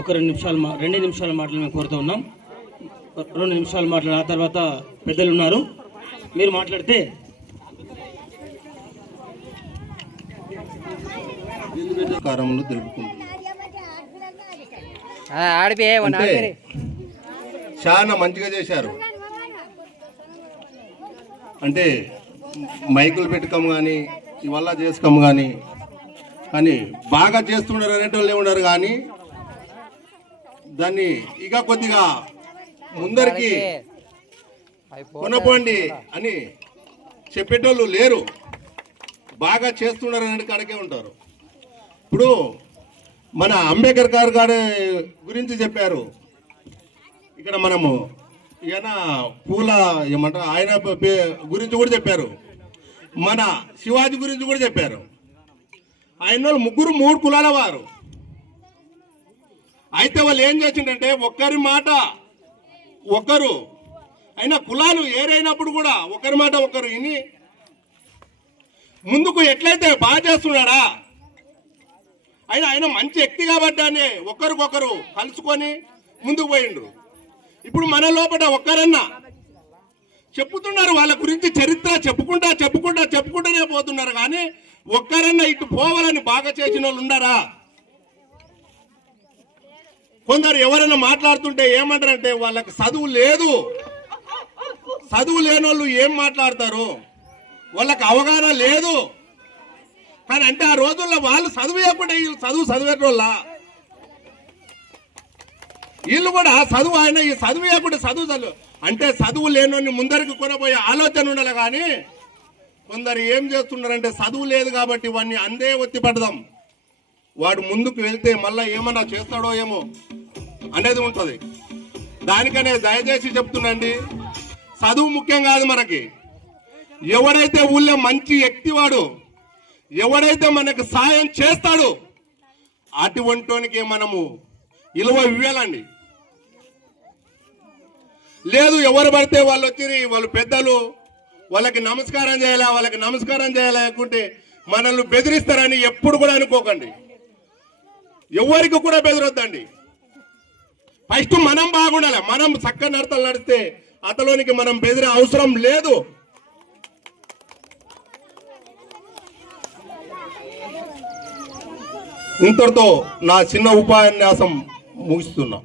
ఒక 2 నిమిషాల మాటలు మేము కోరుతూ ఉన్నాం. 2 నిమిషాలు మాట్లాడిన ఆ తర్వాత పెద్దలు ఉన్నారు, మీరు మాట్లాడితే చాలా మంచిగా చేశారు. అంటే మైకులు పెట్టుకోము కానీ ఇవల్ల చేసుకోము కానీ బాగా చేస్తుండారు అనేటోళ్ళు ఏమున్నారు కానీ దాన్ని ఇక కొద్దిగా ముందరికి కొనపోండి అని చెప్పేటోళ్ళు లేరు. బాగా చేస్తున్నారు అనే కాడికే ఉంటారు. ఇప్పుడు మన అంబేద్కర్ గారి గురించి చెప్పారు. ఇక్కడ మనము ఈయన పూల ఏమంటారు ఆయన గురించి కూడా చెప్పారు. మన శివాజీ గురించి కూడా చెప్పారు. ఆయన 3 కులాల వారు. అయితే వాళ్ళు ఏం చేసిందంటే ఒక్కరి మాట ఒకరు అయినా కులాలు ఏరైనప్పుడు కూడా ఒకరి మాట ఒకరు విని ముందుకు ఎట్లయితే బాగా చేస్తున్నాడా ఆయన మంచి వ్యక్తి కాబట్టి అని ఒకరికొకరు కలుసుకొని ముందుకు పోయిండ్రు. ఇప్పుడు మన లోపల ఒక్కరన్నా చెప్పుతున్నారు, వాళ్ళ గురించి చరిత్ర చెప్పుకుంటూనే పోతున్నారు. కానీ ఒక్కరన్నా ఇటు పోవాలని బాగా చేసిన వాళ్ళు ఉన్నారా? కొందరు ఎవరైనా మాట్లాడుతుంటే ఏమంటారంటే వాళ్ళకి చదువు లేదు. చదువు లేని వాళ్ళు ఏం మాట్లాడతారు, వాళ్ళకి అవగాహన లేదు. కానీ అంటే ఆ రోజుల్లో వాళ్ళు చదువు ఇవ్వకుండా వీళ్ళు చదివేటోళ్ళ వీళ్ళు కూడా చదువు ఆయన ఈ చదువు ఇవ్వకుండా చదువు అంటే చదువు లేని ముందరికి కొనబోయే ఆలోచన ఉండాలి. కానీ కొందరు ఏం చేస్తున్నారంటే చదువు లేదు కాబట్టి వాడిని అందే ఒత్తి పడదాం, వాడు ముందుకు వెళ్తే మళ్ళీ ఏమన్నా చేస్తాడో ఏమో అనేది ఉంటుంది. దానికనే దయచేసి చెప్తున్నాండి, చదువు ముఖ్యం కాదు మనకి. ఎవడైతే ఊళ్ళో మంచి వ్యక్తి వాడు, ఎవడైతే మనకు సాయం చేస్తాడో అటువంటికి మనము విలువ ఇవ్వాలండి. లేదు ఎవరు పడితే వాళ్ళు వచ్చి వాళ్ళు పెద్దలు వాళ్ళకి నమస్కారం చేయాలి అనుకుంటే మనల్ని బెదిరిస్తారని ఎప్పుడు కూడా అనుకోకండి. ఎవరికి కూడా బెదిరొద్దండి. ఫస్ట్ మనం బాగుండాలి. మనం చక్కని నడతలు నడిస్తే అతలోనికి మనం బెదిరే అవసరం లేదు. ఇంతటితో నా చిన్న ఉపన్యాసం ముగిస్తున్నా.